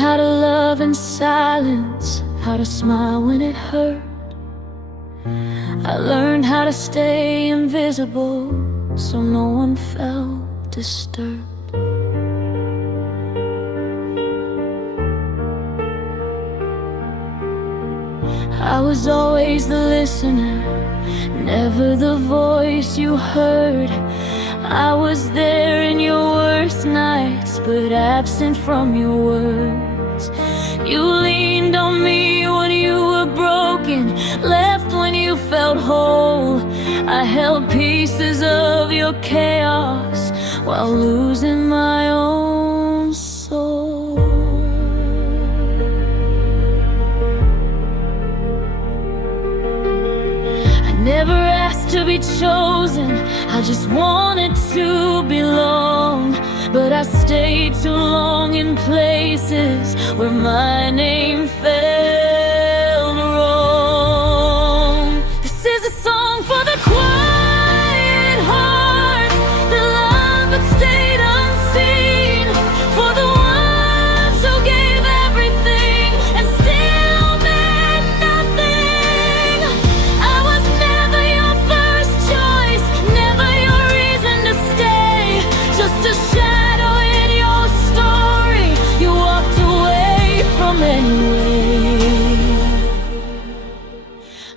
how to love in silence, how to smile when it hurt. I learned how to stay invisible so no one felt disturbed. I was always the listener, never the voice you heard. I was there in your worst nights, but absent from your words. You leaned on me when you were broken, left when you felt whole. I held pieces of your chaos while losing my own soul. I never asked to be chosen, I just wanted to belong. But I stayed too long in places where my name felt wrong. This is a song for the quiet hearts that loved but stayed unseen, for the ones who gave everything and still meant nothing. I was never your first choice, never your reason to stay, just a shadow in your story you walked away from anyway.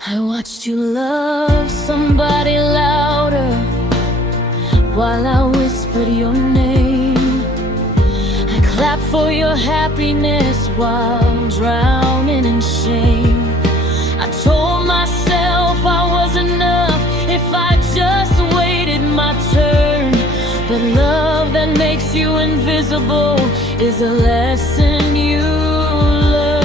I watched you love somebody louder while I whispered your name. I clapped for your happiness while drowning in shame. I told myself I was enough if I just waited my turn. But love that makes you invisible is a lesson you learn.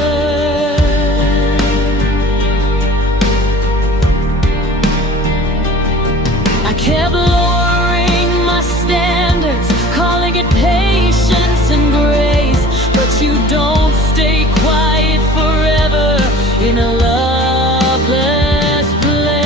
I kept lowering my standards, calling it patience and grace. But you don't stay quiet forever in a loveless place.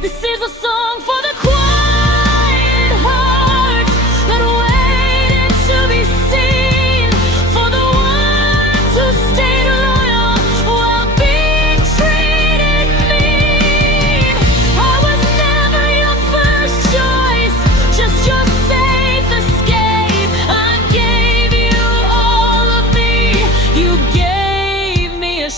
This is a song for the quiet hearts that waited to be seen, for the ones who stayed loyal while being treated mean. I was never your first choice, just your safe escape. I gave you all of me, you gave me a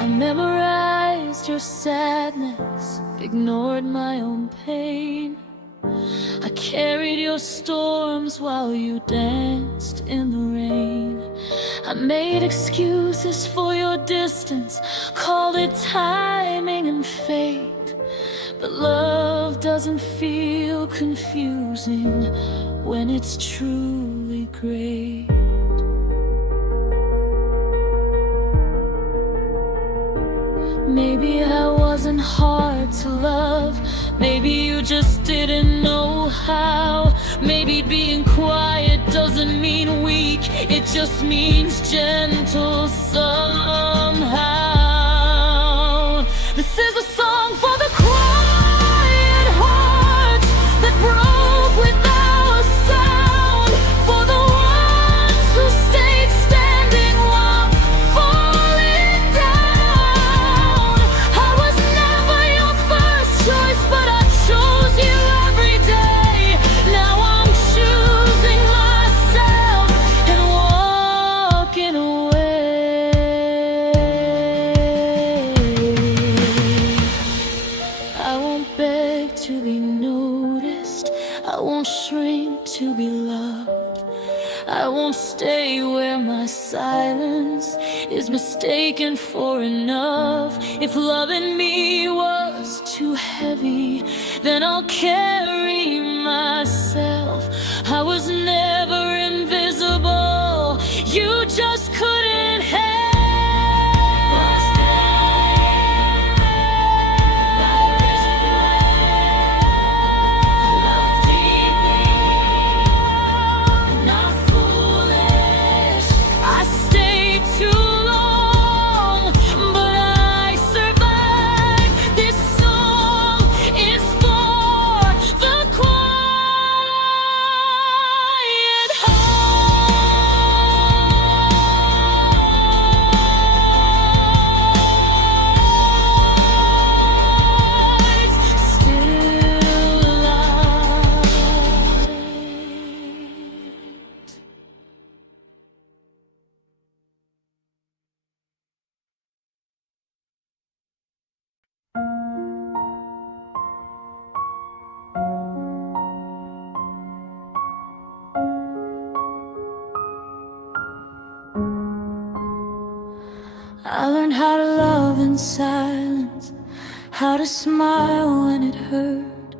I memorized your sadness, ignored my own pain. I carried your storms while you danced in the rain. I made excuses for your distance, called it timing and fate. But love doesn't feel confusing when it's truly great. Maybe I wasn't hard to love, maybe you just didn't know how. Maybe being quiet doesn't mean weak, it just means gentle somehow. This is a song for the quiet hearts that broke without a sound, for the ones who stayed standing while falling down. I was never your first choice, but I chose you every day. Now I'm choosing myself and walking away. I won't beg to be noticed, I won't shrink to be loved. I won't stay where my silence is mistaken for enough. If loving me was too heavy, then I'll carry myself. I was never invisible, you just couldn't help. Love deeply I learned how to love in silence, how to smile when it hurt.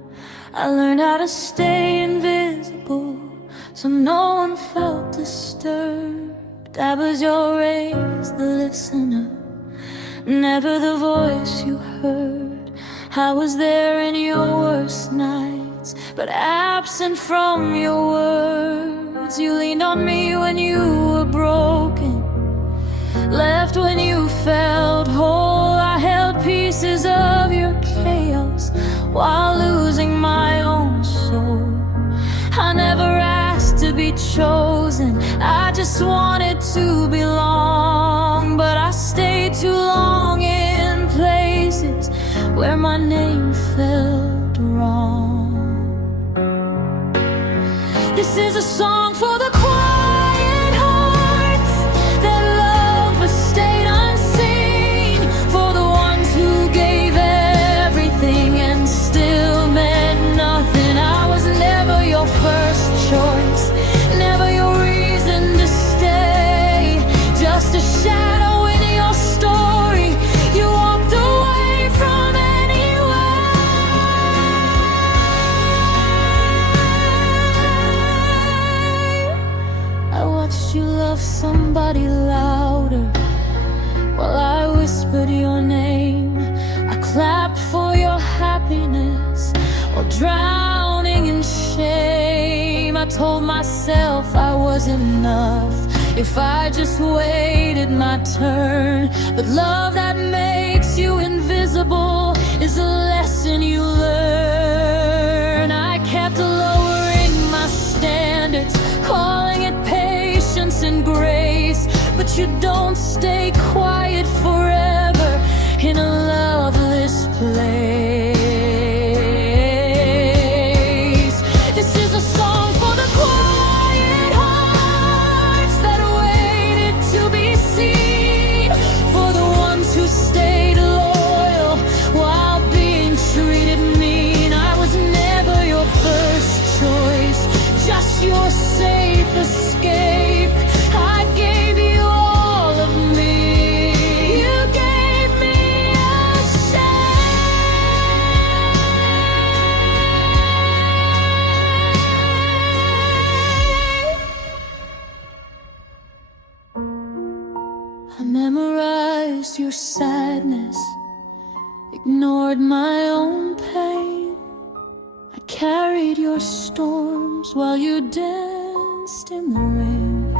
I learned how to stay invisible so no one felt disturbed. I was your raised the listener, never the voice you heard. I was there in your worst nights, but absent from your words. You leaned on me when you were broken, left when you felt whole. I held pieces of your chaos while losing my own soul. I never asked to be chosen, I just wanted to belong. But I stayed too long in places where my name felt wrong. This is a song for the quiet hearts that love but stayed unseen, for the ones who gave everything and still meant nothing. I was never your first choice, never your reason to stay, just a shadow in your story you walked away from anyway. I watched you love somebody louder while I whispered your name. I clapped for your happiness while drowning in shame. I told myself I was enough if I just waited my turn. But love that makes you invisible is a lesson you learn. I kept lowering my standards, calling it patience and grace, but you don't stay quiet forever in a loveless place. This is a song for the quiet hearts that waited to be seen, for the ones who stayed loyal while being treated mean. I was never your first choice, just your safe escape. I gave you all of me, you gave me a shame. I memorized your sadness, ignored my own pain. I carried your storms while you danced in the rain.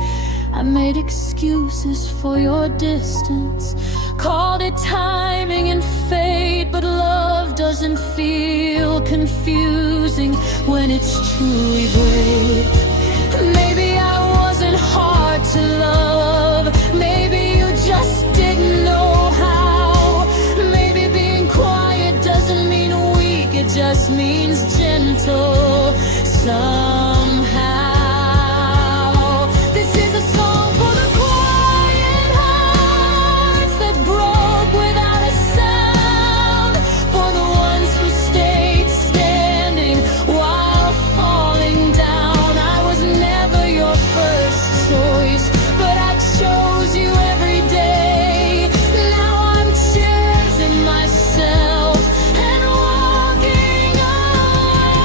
I made excuses for your distance, called it timing and fate. But love doesn't feel confusing when it's truly great. Maybe I wasn't hard to love, maybe you just didn't know how. Maybe being quiet doesn't mean weak, it just means gentle somehow. This is a song for the quiet hearts that broke without a sound, for the ones who stayed standing while falling down. I was never your first choice, but I chose you every day. Now I'm choosing myself and walking away.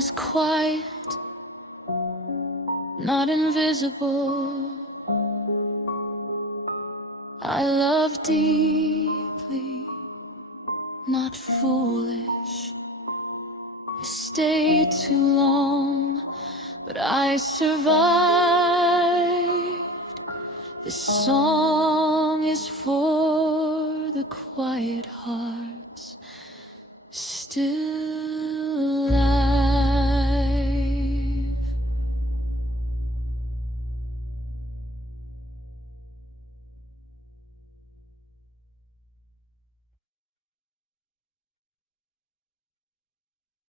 was quiet, not invisible. I love deeply, not foolish. You stayed too long, but I survived. This song